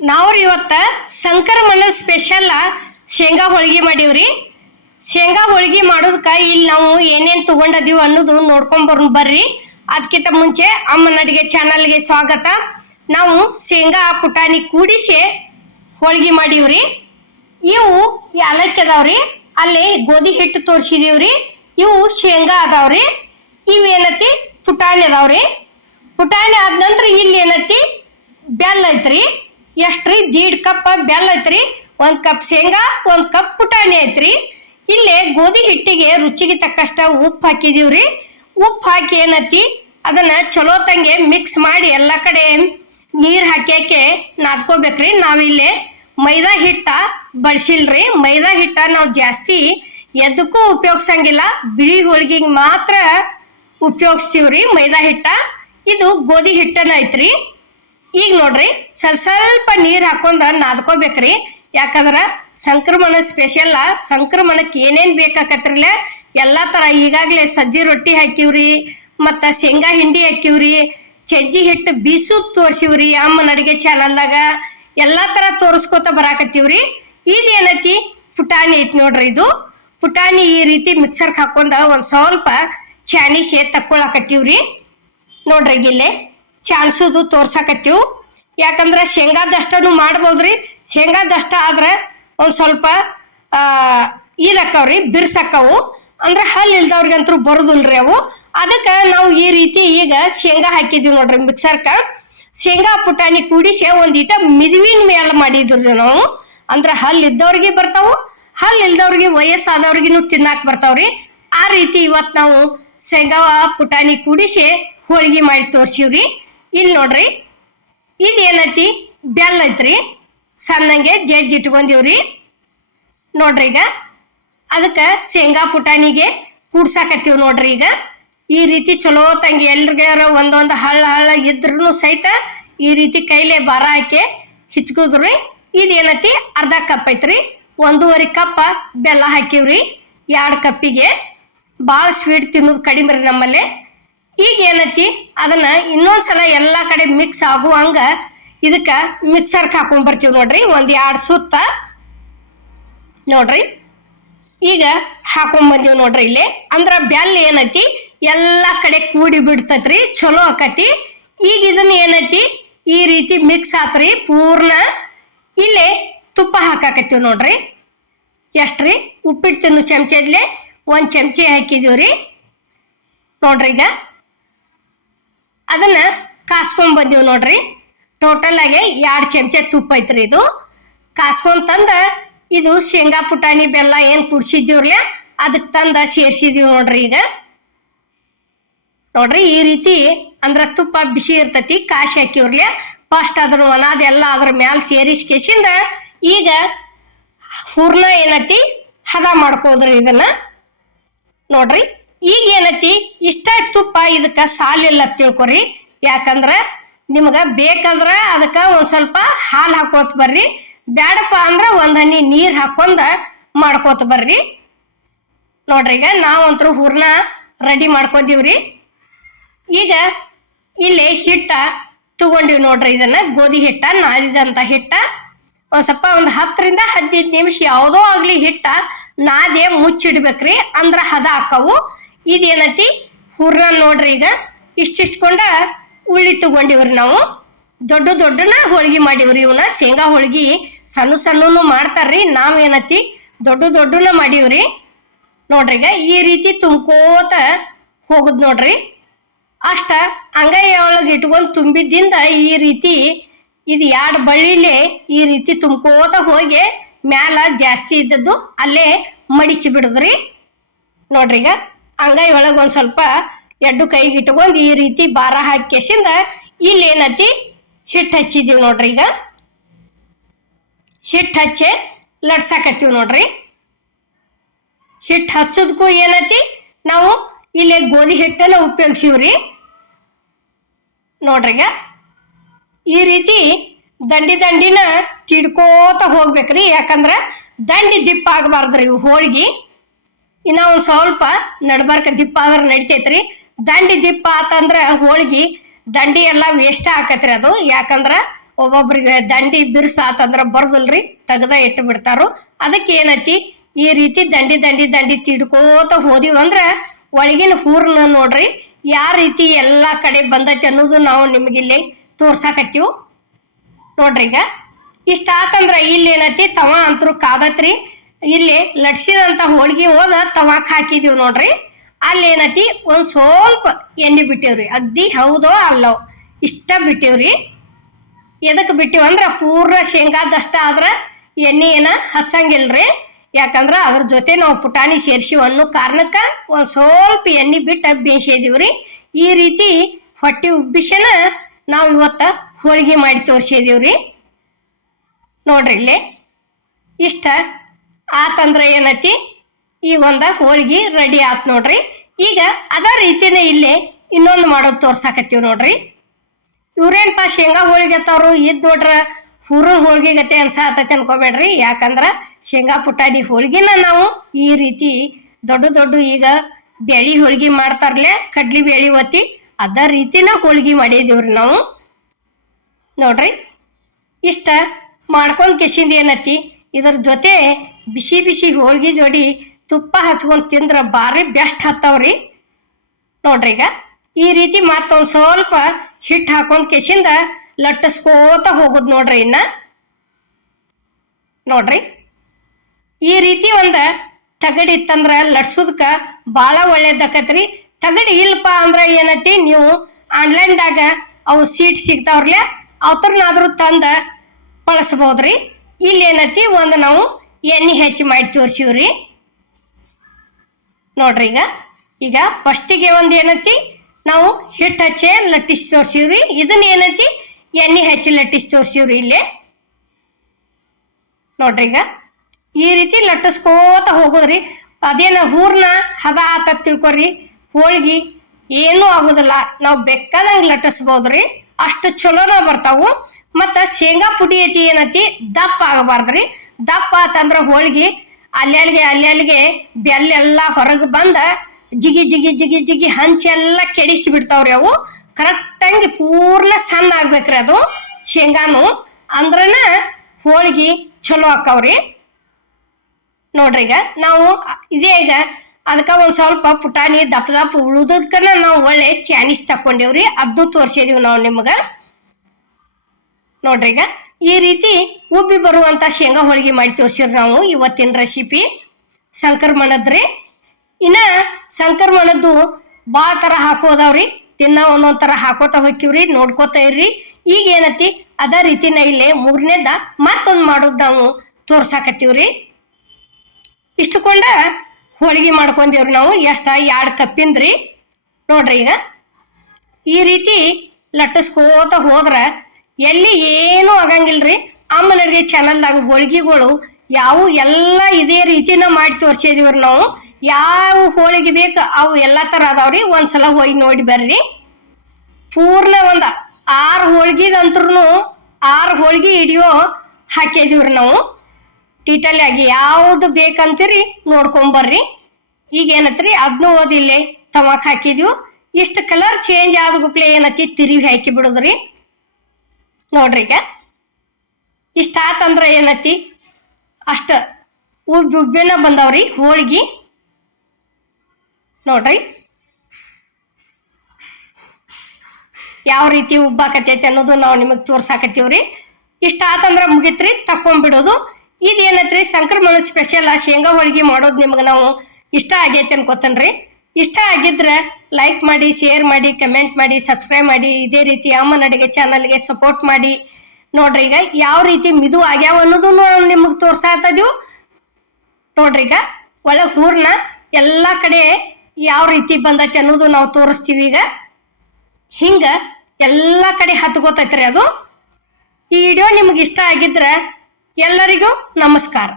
ನಾವ್ರಿ ಇವತ್ತ ಸಂಕ್ರಮಣ ಸ್ಪೆಷಲ್ ಶೇಂಗಾ ಹೋಳಿಗೆ ಮಾಡೀವ್ರಿ. ಶೇಂಗಾ ಹೋಳಿಗೆ ಮಾಡೋದಕ್ಕ ಇಲ್ಲಿ ನಾವು ಏನೇನ್ ತಗೊಂಡದೀವಿ ಅನ್ನೋದು ನೋಡ್ಕೊಂಡ್ ಬರ್ರಿ. ಅದಕ್ಕಿಂತ ಮುಂಚೆ ಅಮ್ಮನ ಅಡಿಗೆ ಚಾನಲ್ಗೆ ಸ್ವಾಗತ. ನಾವು ಶೇಂಗಾ ಪುಟಾಣಿ ಕೂಡಿಸಿ ಹೋಳಿಗೆ ಮಾಡೀವ್ರಿ. ಇವು ಯಾಲಕ್ಕಿ ಅದಾವ್ರಿ, ಅಲ್ಲಿ ಗೋಧಿ ಹಿಟ್ಟು ತೋರಿಸಿದೀವ್ರಿ. ಇವು ಶೇಂಗಾ ಅದಾವ್ರಿ. ಇವೇನತಿ ಪುಟಾಣಿ ಅದಾವ್ರಿ. ಪುಟಾಣಿ ಆದ ನಂತರ ಇಲ್ಲಿ ಏನತಿ ಬೆಲ್ಲ ಐತ್ರಿ. ಎಷ್ಟ್ರಿ? 1.5 ಕಪ್ ಬೆಲ್ಲ ಐತ್ರಿ. 1 ಕಪ್ ಶೇಂಗಾ, 1 ಕಪ್ ಪುಟಾಣಿ ಐತ್ರಿ. ಇಲ್ಲೇ ಗೋಧಿ ಹಿಟ್ಟಿಗೆ ರುಚಿಗೆ ತಕ್ಕಷ್ಟ ಉಪ್ಪು ಹಾಕಿದೀವ್ರಿ. ಉಪ್ಪು ಹಾಕಿ ಏನತಿ ಅದನ್ನ ಚಲೋ ತಂಗೆ ಮಿಕ್ಸ್ ಮಾಡಿ ಎಲ್ಲ ಕಡೆ ನೀರ್ ಹಾಕ್ಯಾಕೆ ನಾದ್ಕೋಬೇಕ್ರಿ. ನಾವಿಲ್ಲಿ ಮೈದಾ ಹಿಟ್ಟ ಬಳಸಿಲ್ರಿ. ಮೈದಾ ಹಿಟ್ಟ ನಾವು ಜಾಸ್ತಿ ಎದಕ್ಕೂ ಉಪಯೋಗಿಸಂಗಿಲ್ಲ, ಬಿಳಿ ಹೋಳಿಗೆಗೆ ಮಾತ್ರ ಉಪಯೋಗಿಸ್ತೀವ್ರಿ ಮೈದಾ ಹಿಟ್ಟ. ಇದು ಗೋಧಿ ಹಿಟ್ಟನ ಐತ್ರಿ. ಈಗ ನೋಡ್ರಿ ಸ್ವಲ್ಪ ನೀರ್ ಹಾಕೊಂಡ ನಾದ್ಕೋಬೇಕ್ರಿ. ಯಾಕಂದ್ರ ಸಂಕ್ರಮಣ ಸ್ಪೆಷಲ್, ಸಂಕ್ರಮಣಕ್ಕೆ ಏನೇನ್ ಬೇಕಾಕತ್ರಿಲ್ಲ ಎಲ್ಲಾ ತರ. ಈಗಾಗ್ಲೇ ಸಜ್ಜಿ ರೊಟ್ಟಿ ಹಾಕಿವ್ರಿ, ಮತ್ತ ಶೇಂಗಾ ಹಿಂಡಿ ಹಾಕಿವ್ರಿ, ಸಜ್ಜಿ ಹಿಟ್ಟು ಬೀಸುದ್ ತೋರ್ಸಿವ್ರಿ ಅಮ್ಮನ ಅಡಿಗೆ ಚಾನಲ್ದಾಗ. ಎಲ್ಲಾ ತರ ತೋರಿಸ್ಕೋತ ಬರಾಕತ್ತೀವ್ರಿ. ಇದೇನತಿ ಪುಟಾಣಿ ಐತಿ ನೋಡ್ರಿ. ಇದು ಪುಟಾಣಿ ಈ ರೀತಿ ಮಿಕ್ಸರ್ಗೆ ಹಾಕೊಂಡ ಒಂದ್ ಸ್ವಲ್ಪ ಚಾನಿಸೆ ತಕ್ಕೊಳಕತ್ತೀವ್ರಿ. ನೋಡ್ರಿ ಇಲ್ಲೇ ಚಾನ್ಸೋದು ತೋರ್ಸಾಕತ್ತೀವ್. ಯಾಕಂದ್ರೆ ಶೇಂಗಾದಷ್ಟನು ಮಾಡ್ಬೋದ್ರಿ. ಶೇಂಗಾದಷ್ಟ ಆದ್ರೆ ಒಂದ್ ಸ್ವಲ್ಪ ಇದಾಕವ್ರಿ, ಬಿರ್ಸಾಕವು. ಅಂದ್ರೆ ಹಲ್ ಇಲ್ದವ್ರಿಗಂತೂ ಬರುದಿಲ್ರಿ ಅವು. ಅದಕ್ಕೆ ನಾವು ಈ ರೀತಿ ಈಗ ಶೇಂಗಾ ಹಾಕಿದೀವಿ ನೋಡ್ರಿ ಮಿಕ್ಸರ್ಕ. ಶೇಂಗಾ ಪುಟಾಣಿ ಕೂಡಿಸಿ ಒಂದೀಟ ಮಿದುವಿನ ಮೇಲೆ ಮಾಡಿದ್ರಿ ನಾವು. ಅಂದ್ರೆ ಹಲ್ ಇದ್ದವ್ರಿಗೆ ಬರ್ತಾವು, ಹಲ್ ಇಲ್ದವ್ರಿಗೆ ವಯಸ್ಸಾದವ್ರಿಗೂ ತಿನ್ನಾಕ್ ಬರ್ತಾವ್ರಿ. ಆ ರೀತಿ ಇವತ್ ನಾವು ಶೇಂಗಾ ಪುಟಾಣಿ ಕೂಡಿಸಿ ಹೋಳಿಗೆ ಮಾಡಿ ತೋರ್ಸಿವ್ರಿ. ಇಲ್ಲಿ ನೋಡ್ರಿ ಇದೇನೈತಿ ಬೆಲ್ಲ ಐತ್ರಿ, ಸಣ್ಣಂಗೆ ಜಜ್ಜಿ ಇಟ್ಕೊಂಡಿವ್ರಿ. ನೋಡ್ರಿ ಈಗ ಅದಕ್ಕೆ ಶೇಂಗಾ ಪುಟಾಣಿಗೆ ಕೂಡ್ಸಾಕತ್ತೀವಿ ನೋಡ್ರಿ. ಈಗ ಈ ರೀತಿ ಚಲೋ ತಂಗಿ ಎಲ್ರಿಗಾರ ಒಂದೊಂದು ಹಳ್ಳ ಇದ್ರೂ ಸಹಿತ ಈ ರೀತಿ ಕೈಲೇ ಭಾರ ಹಾಕಿ ಹಿಚ್ಕೋದ್ರಿ. ಇದೇನತಿ ಅರ್ಧ ಕಪ್ ಐತ್ರಿ. 1.5 ಕಪ್ ಬೆಲ್ಲ ಹಾಕಿವ್ರಿ 2 ಕಪ್ಪಿಗೆ. ಭಾಳ ಸ್ವೀಟ್ ತಿನ್ನೋದು ಕಡಿಮೆ ರೀ ನಮ್ಮಲ್ಲಿ. ಈಗ ಏನತಿ ಅದನ್ನ ಇನ್ನೊಂದ್ಸಲ ಎಲ್ಲಾ ಕಡೆ ಮಿಕ್ಸ್ ಆಗುವಂಗ ಇದಕ್ಕ ಮಿಕ್ಸರ್ಗೆ ಹಾಕೊಂಡ್ ಬರ್ತೀವಿ ನೋಡ್ರಿ. 1-2 ಸುತ್ತ ನೋಡ್ರಿ ಈಗ ಹಾಕೊಂಡ್ ಬಂದೀವಿ ನೋಡ್ರಿ ಇಲ್ಲಿ. ಅಂದ್ರ ಬೆಲ್ಲ ಏನೈತಿ ಎಲ್ಲಾ ಕಡೆ ಕೂಡಿ ಬಿಡ್ತೈತ್ರಿ, ಚಲೋ ಆಕತಿ. ಈಗ ಇದನ್ನ ಏನೈತಿ ಈ ರೀತಿ ಮಿಕ್ಸ್ ಆತ್ರಿ ಪೂರ್ಣ. ಇಲ್ಲೇ ತುಪ್ಪ ಹಾಕಾಕತ್ತೀವಿ ನೋಡ್ರಿ. ಎಷ್ಟ್ರಿ? ಉಪ್ಪಿಟ್ಟು ತಿನ್ನು ಚಮಚದ್ಲೆ 1 ಚಮಚೆ ಹಾಕಿದೀವ್ರಿ. ನೋಡ್ರಿ ಈಗ ಅದನ್ನ ಕಾಸ್ಕೊಂಡ್ ಬಂದೀವಿ ನೋಡ್ರಿ. ಟೋಟಲ್ ಆಗಿ 2 ಚಮಚೆ ತುಪ್ಪ ಐತ್ರಿ. ಇದು ಕಾಸ್ಕೊಂಡ್ ತಂದ ಇದು ಶೇಂಗಾ ಪುಟಾಣಿ ಬೆಲ್ಲ ಏನ್ ಕುಡ್ಸಿದ್ದೀವ್ರಲ್ಲ ಅದಕ್ಕೆ ತಂದ ಸೇರ್ಸಿದೀವಿ ನೋಡ್ರಿ. ಈಗ ನೋಡ್ರಿ ಈ ರೀತಿ ಅಂದ್ರ ತುಪ್ಪ ಬಿಸಿ ಇರ್ತತಿ, ಕಾಶಿ ಹಾಕಿವ್ರಲ್ಲ. ಫಸ್ಟ್ ಅದ್ರ ಒಣದೆಲ್ಲ ಅದ್ರ ಮ್ಯಾಲ ಸೇರಿಸ್ಕೇಸಿಂದ ಈಗ ಹೂರ್ಣ ಏನತಿ ಹದ ಮಾಡ್ಕೋದ್ರಿ ಇದನ್ನ. ನೋಡ್ರಿ ಈಗ ಏನತಿ ಇಷ್ಟ ತುಪ್ಪ ಇದಕ್ಕ ಸಾಲಿಲ್ಲ ತಿಳ್ಕೊರಿ. ಯಾಕಂದ್ರ ನಿಮ್ಗ ಬೇಕಂದ್ರ ಅದಕ್ಕ ಒಂದ್ ಸ್ವಲ್ಪ ಹಾಲು ಹಾಕೋತ್ ಬರ್ರಿ, ಬ್ಯಾಡಪ್ಪ ಅಂದ್ರ ಒಂದ್ ಹನಿ ನೀರ್ ಹಾಕೊಂಡ ಮಾಡ್ಕೋತ ಬರ್ರಿ. ನೋಡ್ರಿ ಈಗ ನಾವಂತರೂ ಹೂರ್ಣ ರೆಡಿ ಮಾಡ್ಕೊಂಡಿವ್ರಿ. ಈಗ ಇಲ್ಲಿ ಹಿಟ್ಟ ತಗೊಂಡಿವಿ ನೋಡ್ರಿ. ಇದನ್ನ ಗೋಧಿ ಹಿಟ್ಟ, ನಾದಿದಂತ ಹಿಟ್ಟ. ಒಂದ್ ಸ್ವಲ್ಪ 10-15 ನಿಮಿಷ ಯಾವುದೋ ಆಗ್ಲಿ ಹಿಟ್ಟ ನಾದೇ ಮುಚ್ಚಿಡ್ಬೇಕ್ರಿ. ಅಂದ್ರ ಹದ ಹಾಕವು. ಇದೇನತಿ ಹೂರ್ಣ ನೋಡ್ರಿ. ಈಗ ಇಷ್ಟಿಷ್ಟಕೊಂಡ ಉಳ್ಳಿ ತಗೊಂಡಿವ್ರಿ ನಾವು. ದೊಡ್ಡನ ಹೋಳಿಗೆ ಮಾಡಿವ್ರಿ. ಇವನ್ನ ಶೇಂಗಾ ಹೋಳಿಗೆ ಸಣ್ಣನು ಮಾಡ್ತಾರ್ರಿ. ನಾವ್ ಏನತಿ ದೊಡ್ಡನ ಮಾಡಿವ್ರಿ. ನೋಡ್ರಿ ಈಗ ಈ ರೀತಿ ತುಂಬ್ಕೋತ ಹೋಗುದ್ ನೋಡ್ರಿ. ಅಷ್ಟ ಅಂಗೈ ಒಳಗೆ ಇಟ್ಕೊಂಡ್ ತುಂಬಿದ್ದಿಂದ ಈ ರೀತಿ ಇದು 2 ಬಳ್ಳಿಲೆ ಈ ರೀತಿ ತುಂಬ್ಕೋತ ಹೋಗಿ ಮ್ಯಾಲ ಜಾಸ್ತಿ ಇದ್ದದ್ದು ಅಲ್ಲೇ ಮಡಿಚಿ ಬಿಡುದ್ರಿ. ನೋಡ್ರಿ ಈಗ ಅಂಗೈ ಒಳಗೆ ಒಂದ್ ಸ್ವಲ್ಪ 2 ಕೈಗೆ ಇಟ್ಕೊಂಡ್ ಈ ರೀತಿ ಭಾರ ಹಾಕಿಸಿಂದ ಇಲ್ಲಿ ಏನತಿ ಹಿಟ್ಟು ಹಚ್ಚಿದೀವಿ ನೋಡ್ರಿ. ಈಗ ಹಿಟ್ಟು ಹಚ್ಚಿ ಲಟ್ಸಾಕತ್ತೀವಿ ನೋಡ್ರಿ. ಹಿಟ್ಟು ಹಚ್ಚೋದಕ್ಕೂ ಏನತಿ ನಾವು ಇಲ್ಲೇ ಗೋಧಿ ಹಿಟ್ಟನ್ನ ಉಪಯೋಗಿಸಿವ್ರಿ. ನೋಡ್ರಿ ಈಗ ಈ ರೀತಿ ದಂಡಿನ ತಿಡ್ಕೋತ ಹೋಗ್ಬೇಕ್ರಿ. ಯಾಕಂದ್ರ ದಂಡಿ ದಿಪ್ಪ ಆಗಬಾರ್ದ್ರಿ ಹೋಳಿಗೆ. ಇನ್ನ ಒಂದ್ ಸ್ವಲ್ಪ ನಡ್ಬಾರ್ಕ ದಿಪ್ಪ ಆದ್ರ ನಡಿತೈತ್ರಿ. ದಂಡಿ ದಿಪ್ಪ ಆತಂದ್ರ ಹೋಳಿಗೆ ದಂಡಿ ಎಲ್ಲ ವೇಸ್ಟ್ ಆಕತ್ರಿ ಅದು. ಯಾಕಂದ್ರ ಒಬ್ಬೊಬ್ರಿಗೆ ದಂಡಿ ಬಿರ್ಸಾತಂದ್ರ ಬರ್ದಲ್ರಿ ತೆಗ್ದ ಇಟ್ಟು ಬಿಡ್ತಾರು. ಅದಕ್ಕೆ ಏನೈತಿ ಈ ರೀತಿ ದಂಡಿ ದಂಡಿ ದಂಡಿ ತಿಡ್ಕೋತ ಹೋದಿವಂದ್ರ ಒಳಗಿನ ಹೂರ್ನ ನೋಡ್ರಿ ಯಾವ ರೀತಿ ಎಲ್ಲಾ ಕಡೆ ಬಂದೈತಿ ಅನ್ನೋದು ನಾವು ನಿಮ್ಗಿಲ್ಲಿ ತೋರ್ಸಾಕತ್ತೀವಿ ನೋಡ್ರಿ. ಈಗ ಇಷ್ಟ ಆತಂದ್ರ ಇಲ್ಲಿ ಏನೈತಿ ತವ ಅಂತರೂ ಕಾದತ್ರಿ. ಇಲ್ಲಿ ಲಟ್ಸಿದಂತ ಹೋಳಿಗೆ ಹೋದ ತವಾಕ್ ಹಾಕಿದೀವಿ ನೋಡ್ರಿ. ಅಲ್ಲಿ ಏನೈತಿ ಒಂದ್ ಸ್ವಲ್ಪ ಎಣ್ಣೆ ಬಿಟ್ಟಿವ್ರಿ. ಅಗ್ದಿ ಹೌದೋ ಅಲ್ಲೋ ಇಷ್ಟ ಬಿಟ್ಟಿವ್ರಿ. ಎದಕ್ ಬಿಟ್ಟಿವಂದ್ರ ಪೂರ್ಣ ಶೇಂಗಾದಷ್ಟ ಆದ್ರ ಎಣ್ಣೆ ಏನ ಹಚ್ಚಂಗಿಲ್ರಿ. ಯಾಕಂದ್ರ ಅದ್ರ ಜೊತೆ ನಾವು ಪುಟಾಣಿ ಸೇರ್ಸಿವ್ ಅನ್ನೋ ಕಾರಣಕ್ಕ ಒಂದ್ ಸ್ವಲ್ಪ ಎಣ್ಣೆ ಬಿಟ್ಟು ಬೇಯಿಸಿದೀವ್ರಿ. ಈ ರೀತಿ ಹೊಟ್ಟಿ ಉಬ್ಬಿಸನ ನಾವು ಇವತ್ತ ಹೋಳಿಗೆ ಮಾಡಿ ತೋರ್ಸಿದೀವ್ರಿ ನೋಡ್ರಿ. ಇಲ್ಲಿ ಇಷ್ಟ ಆತಂದ್ರ ಏನೈತಿ ಈ ಒಂದ ಹೋಳಿಗೆ ರೆಡಿ ಆತ್ ನೋಡ್ರಿ. ಈಗ ಅದ ರೀತಿನೇ ಇಲ್ಲಿ ಇನ್ನೊಂದು ಮಾಡೋದು ತೋರ್ಸಾಕತ್ತೀವಿ ನೋಡ್ರಿ. ಇವ್ರೇನ್ಪಾ ಶೇಂಗಾ ಹೋಳಿಗೆ ಅತ್ತವ್ರು ಇದ್ ನೋಡ್ರ ಹೂರಣ ಹೋಳಿಗೆ ಗತೆ ಅನ್ಸಾತೈತಿ ಅನ್ಕೋಬೇಡ್ರಿ. ಯಾಕಂದ್ರ ಶೇಂಗಾ ಪುಟಾಣಿ ಹೋಳಿಗೆನ ನಾವು ಈ ರೀತಿ ದೊಡ್ಡ ದೊಡ್ಡ ಈಗ ಬ್ಯಾಳಿ ಹೋಳಿಗೆ ಮಾಡ್ತಾರ್ಲೆ ಕಡ್ಲಿ ಬ್ಯಾಳಿ ಒತ್ತಿ ಅದ ರೀತಿನ ಹೋಳಿಗೆ ಮಾಡಿದೀವ್ರಿ ನಾವು ನೋಡ್ರಿ. ಇಷ್ಟ ಮಾಡ್ಕೊಂಡ್ ಕೆಸಿಂದ ಏನತಿ ಇದ್ರ ಜೊತೆ ಬಿಸಿ ಬಿಸಿ ಹೋಳಿಗೆ ಜೋಡಿ ತುಪ್ಪ ಹಚ್ಕೊಂಡ್ ತಿಂದ್ರ ಭಾರಿ ಬೆಸ್ಟ್ ಹತ್ತವ್ರಿ ನೋಡ್ರಿ. ಈಗ ಈ ರೀತಿ ಮತ್ತೊಂದ್ ಸ್ವಲ್ಪ ಹಿಟ್ಟು ಹಾಕೊಂಡ್ ಕೆಸಿಂದ ಲಟ್ಟಿಸ್ಕೋತ ಹೋಗುದ್ ನೋಡ್ರಿ. ಇನ್ನ ನೋಡ್ರಿ ಈ ರೀತಿ ಒಂದ ತಗಡಿ ಇತ್ತಂದ್ರ ಲಟ್ಸೋದಕ್ಕ ಭಾಳ ಒಳ್ಳೇದಾಕತ್ರಿ. ತಗಡಿ ಇಲ್ಪ ಅಂದ್ರ ಏನತಿ ನೀವು ಆನ್ಲೈನ್ದಾಗ ಅವು ಸೀಟ್ ಸಿಗ್ತಾವ್ರಲ್ಲ ಅವತ್ರನಾದ್ರೂ ತಂದ ಬಳಸ್ಬೋದ್ರಿ. ಇಲ್ಲಿ ಏನತಿ ಒಂದು ನಾವು ಎಣ್ಣೆ ಹೆಚ್ಚಿ ಮಾಡಿ ತೋರ್ಸಿವ್ರಿ ನೋಡ್ರಿ. ಈಗ ಫಸ್ಟಿಗೆ ಒಂದ್ ಏನತಿ ನಾವು ಹಿಟ್ಟು ಹಚ್ಚಿ ಲಟ್ಟಿಸಿ ತೋರ್ಸಿವ್ರಿ. ಇದನ್ನ ಏನತಿ ಎಣ್ಣೆ ಹಚ್ಚಿ ಲಟ್ಟಿಸಿ ತೋರ್ಸಿವ್ರಿ ಇಲ್ಲಿ ನೋಡ್ರಿ. ಈಗ ಈ ರೀತಿ ಲಟ್ಟಿಸ್ಕೋತ ಹೋಗೋದ್ರಿ. ಅದೇನ ಹೂರ್ನ ಹದ ಆತ ತಿಳ್ಕೊರಿ. ಹೋಳಿಗೆ ಏನೂ ಆಗುದಿಲ್ಲ, ನಾವು ಬೇಕಾದಂಗೆ ಲಟ್ಟಿಸ್ಬೋದ್ರಿ. ಅಷ್ಟು ಚಲೋನ ಬರ್ತಾವು. ಮತ್ತ ಶೇಂಗಾ ಪುಡಿ ಐತಿ ಏನತಿ ದಪ್ಪ ಆಗಬಾರ್ದ್ರಿ. ದಪ್ಪ ಆತಂದ್ರ ಹೋಳಿಗೆ ಅಲ್ಲಿಗೆ ಬೆಲ್ಲೆಲ್ಲ ಹೊರಗೆ ಬಂದ ಜಿಗಿ ಜಿಗಿ ಜಿಗಿ ಜಿಗಿ ಹಂಚೆಲ್ಲ ಕೆಡಿಸಿ ಬಿಡ್ತಾವ್ರಿ. ಅವು ಕರೆಕ್ಟಾಗಿ ಪೂರ್ಣ ಸಣ್ಣ ಆಗ್ಬೇಕ್ರಿ ಅದು ಶೇಂಗಾನು, ಅಂದ್ರನ ಹೋಳಿಗೆ ಚಲೋ ಆಕಾವ್ರಿ ನೋಡ್ರಿ. ಈಗ ನಾವು ಇದೇ ಈಗ ಅದಕ್ಕ ಒಂದ್ ಸ್ವಲ್ಪ ಪುಟಾಣಿ ದಪ್ಪ ದಪ್ಪ ಉಳುದಕ್ಕನ ನಾವು ಒಳ್ಳೆ ಚಾನೀಸ್ ತಕೊಂಡಿವ್ರಿ. ಅದು ತೋರ್ಸಿದೀವಿ ನಾವು ನಿಮ್ಗ ನೋಡ್ರಿ. ಈಗ ಈ ರೀತಿ ಉಬ್ಬಿ ಬರುವಂತ ಶೇಂಗಾ ಹೋಳಿಗೆ ಮಾಡಿ ತೋರ್ಸಿವ್ರಿ ನಾವು ಇವತ್ತಿನ ರೆಸಿಪಿ ಸಂಕ್ರಮಣದ್ರಿ. ಇನ್ನ ಸಂಕ್ರಮಣದ್ದು ಭಾಳ ತರ ಹಾಕೋದವ್ರಿ. ದಿನ ಒಂದೊಂದ್ ತರ ಹಾಕೋತ ಹೋಗ್ತಿವ್ರಿ, ನೋಡ್ಕೋತ ಇರ್ರಿ. ಈಗ ಏನತಿ ಅದ ರೀತಿನ ಇಲ್ಲೇ ಮೂರನೇದ ಮತ್ತೊಂದ್ ಮಾಡೋದ್ ನಾವು ತೋರ್ಸಾಕತ್ತೀವ್ರಿ. ಇಷ್ಟಕೊಂಡ ಹೋಳಿಗೆ ಮಾಡ್ಕೊಂಡಿವ್ರಿ ನಾವು. ಎಷ್ಟ 2 ಕಪ್ಪಿಂದ್ರಿ ನೋಡ್ರಿ. ಈಗ ಈ ರೀತಿ ಲಟ್ಟಿಸ್ಕೋತ ಹೋದ್ರ ಎಲ್ಲಿ ಏನು ಆಗಂಗಿಲ್ರಿ. ಅಮ್ಮನ ಅಡ್ಗೆ ಚಾನಲ್ದಾಗ ಹೋಳಿಗೆಗಳು ಯಾವ ಎಲ್ಲ ಇದೇ ರೀತಿನ ಮಾಡಿ ತೋರ್ಸಿದೀವ್ರಿ ನಾವು. ಯಾವ ಹೋಳಿಗೆ ಬೇಕು ಅವು ಎಲ್ಲಾ ತರ ಅದಾವ್ರಿ. ಒಂದ್ಸಲ ಹೋಗಿ ನೋಡಿ ಬರ್ರಿ. ಪೂರ್ಣ ಒಂದ 6 ಹೋಳಿಗೆದಂತ್ರು 6 ಹೋಳಿಗೆ ಹಿಡಿಯೋ ಹಾಕಿದೀವ್ರಿ ನಾವು ಟೀಟಲ್ ಆಗಿ. ಯಾವ್ದು ಬೇಕಂತೀರಿ ನೋಡ್ಕೊಂಬರ್ರಿ. ಈಗ ಏನತ್ರಿ ಅದನ್ನೂ ಓದಿಲ್ಲೇ ತವಾಕ್ ಹಾಕಿದ್ವು. ಇಷ್ಟು ಕಲರ್ ಚೇಂಜ್ ಆದ ಗುಪ್ಲೆ ಏನತಿ ತಿರುವಿ ಹಾಕಿ ಬಿಡುದ್ರಿ ನೋಡ್ರಿ. ಈಗ ಇಷ್ಟ ಆತಂದ್ರ ಏನತಿ ಅಷ್ಟ ಉಬ್ಬಿನ ಬಂದವ್ರಿ ಹೋಳಿಗೆ ನೋಡ್ರಿ. ಯಾವ ರೀತಿ ಉಬ್ಬಾಕತೈತಿ ಅನ್ನೋದು ನಾವು ನಿಮಗೆ ತೋರ್ಸಾಕತ್ತೀವ್ರಿ. ಇಷ್ಟ ಆತಂದ್ರ ಮುಗಿತ್ರಿ, ತಕ್ಕೊಂಡ್ಬಿಡೋದು. ಇದೇನತ್ರಿ ಸಂಕ್ರಮಣ ಸ್ಪೆಷಲ್ ಶೇಂಗಾ ಹೋಳಿಗೆ ಮಾಡೋದು ನಿಮ್ಗೆ ನಾವು ಇಷ್ಟ ಆಗೈತಿ ಅನ್ಕೋತನ್ರಿ. ಇಷ್ಟ ಆಗಿದ್ರೆ ಲೈಕ್ ಮಾಡಿ, ಶೇರ್ ಮಾಡಿ, ಕಮೆಂಟ್ ಮಾಡಿ, ಸಬ್ಸ್ಕ್ರೈಬ್ ಮಾಡಿ. ಇದೇ ರೀತಿ ಅಮ್ಮನ ಅಡುಗೆ ಚಾನಲ್ಗೆ ಸಪೋರ್ಟ್ ಮಾಡಿ ನೋಡ್ರಿ. ಈಗ ಯಾವ ರೀತಿ ಮಿದು ಆಗ್ಯಾವ ಅನ್ನೋದು ನಿಮಗೆ ತೋರ್ಸಾತದೀವಿ ನೋಡ್ರಿ. ಈಗ ಒಳಗೆ ಹೂರ್ನ ಎಲ್ಲಾ ಕಡೆ ಯಾವ ರೀತಿ ಬಂದೈತಿ ಅನ್ನೋದು ನಾವು ತೋರಿಸ್ತೀವಿ. ಈಗ ಹಿಂಗ ಎಲ್ಲಾ ಕಡೆ ಹತ್ಕೋತೈತ್ರಿ ಅದು. ಈ ವಿಡಿಯೋ ನಿಮ್ಗೆ ಇಷ್ಟ ಆಗಿದ್ರೆ ಎಲ್ಲರಿಗೂ ನಮಸ್ಕಾರ.